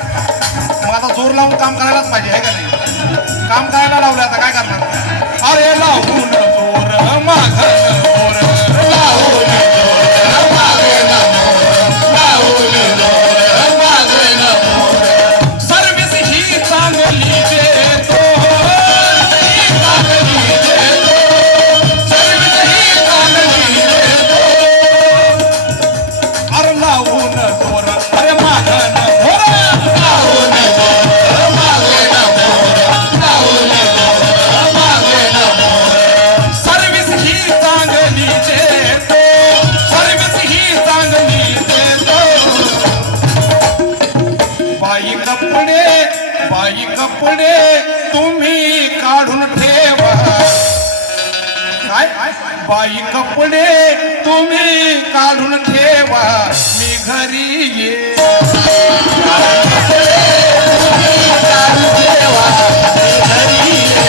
मग आता जोर लावून काम करायलाच पाहिजे आहे का नाही? काम करायला लावलं आता काय करणार? अरे लावून जोर मागण मोर लावून जोर मागण मोर लावून जोर मागण मोर सर्विस ही चांगली देतो चांगली देतो सर्विस ही चांगली देतो अरे लावून जोर अरे मागण मोर लावून जोर मागण मोर लावून जोर मागण मोर सर्विस ही चांगली देतो सर्विस ही चांगली देतो बाई कपडे तुम्ही काढून ठेवा काय बाई कपडे तुम्ही काढून ठेवा मी घरी ये काढून ठेवा घरी ये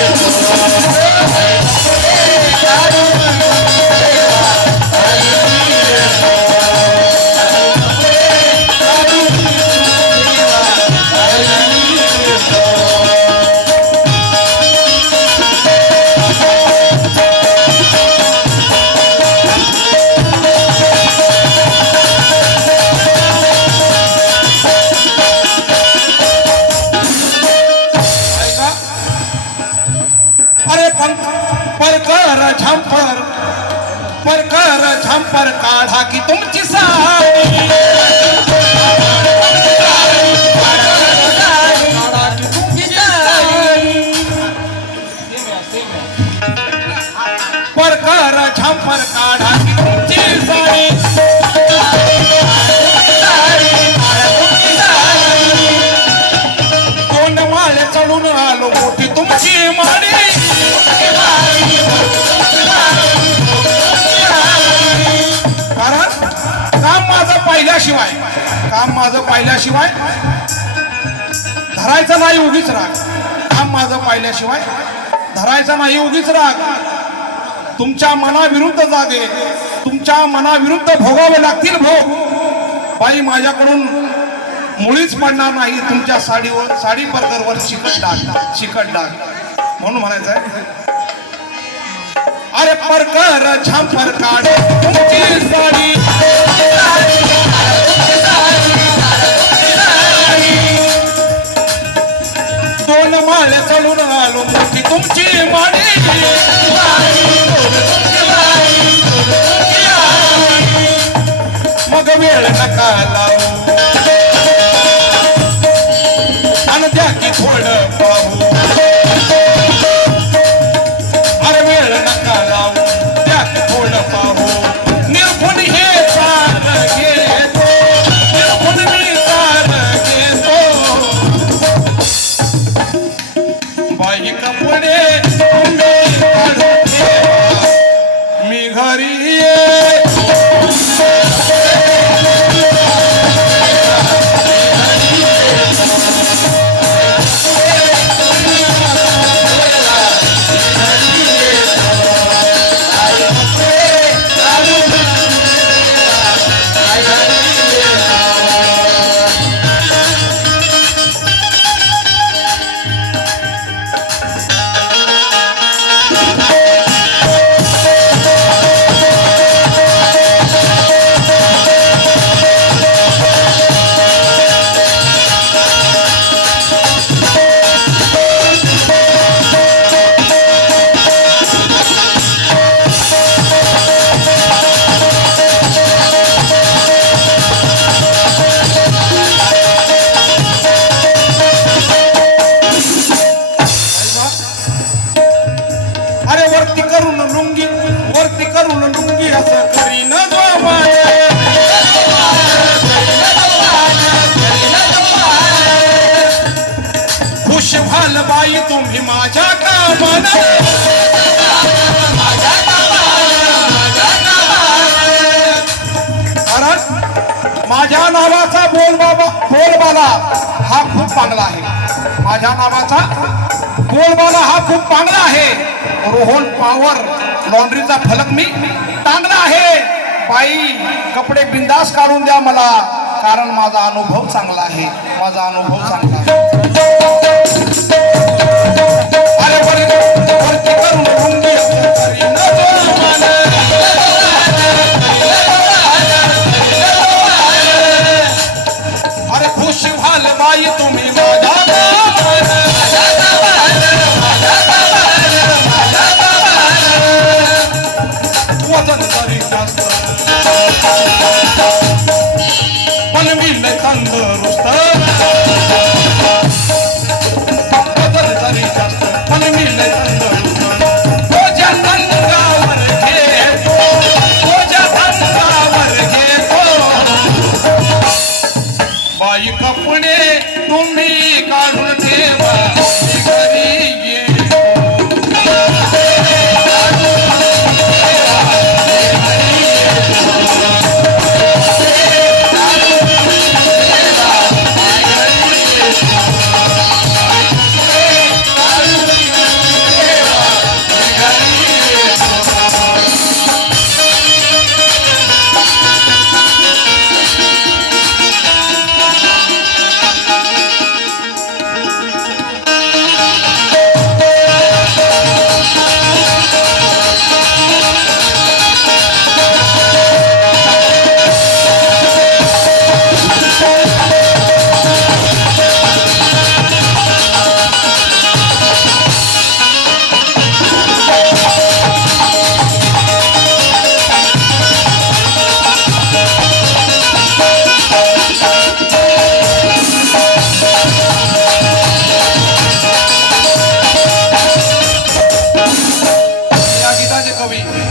परकर झंपर काढा की तुमची साडी काढा की तुमची साडी परकर झंपर काढा की तुमची साडी दोन माळे चढून आलो मोठी तुमची माडी काम माझं पाहिल्याशिवाय धरायचं नाही उगीच राग काम माझं पाहिल्याशिवाय धरायचं नाही उगीच राग तुमच्या मनाविरुद्ध जागे तुमच्या मनाविरुद्ध भोगावे लागतील भोग बाई माझ्याकडून मुळीच पडणार नाही तुमच्या साडी परकरवर चिकट डाग म्हणून म्हणायचं आहे अरे परकर झंपर काढे तुमची साडी दोन माळे चढून आलो मोठी तुमची माडी मग वेळ नका लावू आणि द्या की थोडं पाहू अरे वेळ नका लावू द्या की थोडं पाहू निर्गुण हे सार घेतो निर्गुण मी सार घेतो बाई कपडे तुम्ही काढून ठेवा मी घरी ये वरती करून लुंगी असं करी न खुश व्हाल बाई तुम्ही माझ्या कामानं माझ्या नावाचा बोलबाला हा खूप चांगला आहे माझ्या नावाचा बोलबाला हा खूप चांगला आहे रोहन पॉवर लॉन्ड्रीचा फलक मी टांगला आहे बाई कपडे बिंदास काढून द्या मला कारण माझा अनुभव चांगला आहे, माझा अनुभव चांगला आहे. अरे वरती करून रुंदी करी न जो मान. अरे खुश व्हाल बाई तुम्ही माझ्या वजन जरी जास्त पण मी लय तंदुरुस्त. वजन जरी जास्त पण मी लय तंदुरुस्त. तुझ्या अंगावर घेतो, तुझ्या अंगावर घेतो बाई कपडे तुम्ही काढून ठेवा मी घरी येतो.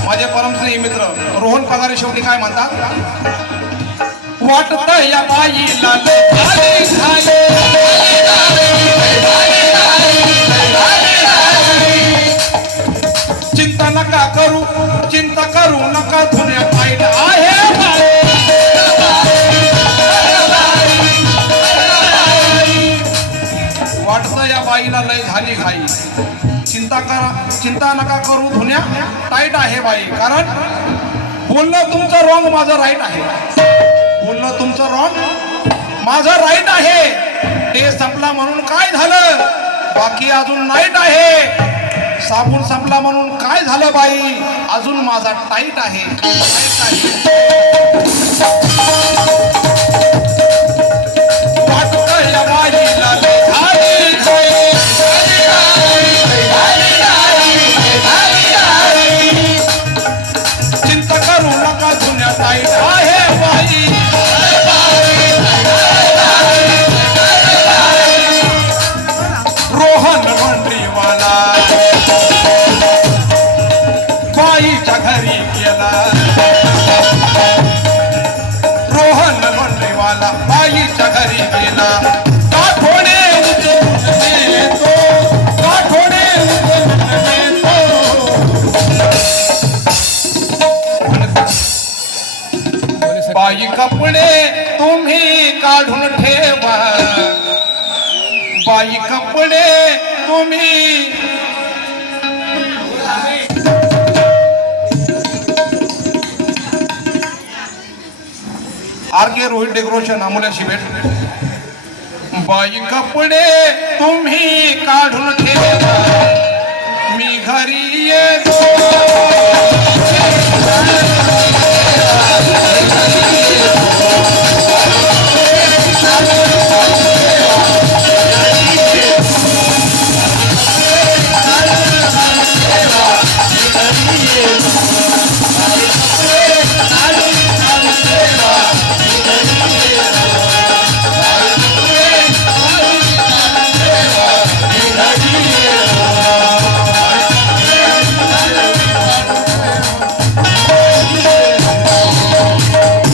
माझे परमश्री मित्र रोहन पगारे शेवटी काय म्हणतात? वाटत या बाईला चिंता नका करू, चिंता करू नका, धुण्या पाहिजे आहे. वाटत या बाईला लय झाली घाई, चिंता नका करू, धुण्या टाईट आहे बाई. कारण बोलणं तुमचं रॉंग, माझं राईट आहे. बोलणं तुमचं रॉंग, माझं राईट आहे. ते संपला म्हणून काय झालं, बाकी अजून नाईट आहे. साबून संपला म्हणून काय झालं बाई, अजून माझा टाईट आहे, टाईट आहे. वाटतं या बाईला चिंता करू नका, धुण्या टाईट आहे बाई. रोहन मंडळीवाला बाईच्या घरी गेला. रोहन मंडळीवाला बाईच्या घरी गेला. काठोडे उचलून नेतो, काठोडे उचलून नेतो. बाई कपडे तुम्ही काढून ठेवा, बाई कपडे तुम्ही. आर.के. रोहित डेकोरेशन, अमोल्याशी भेट. बाई कपडे तुम्ही काढून ठेवा मी घरी येतो.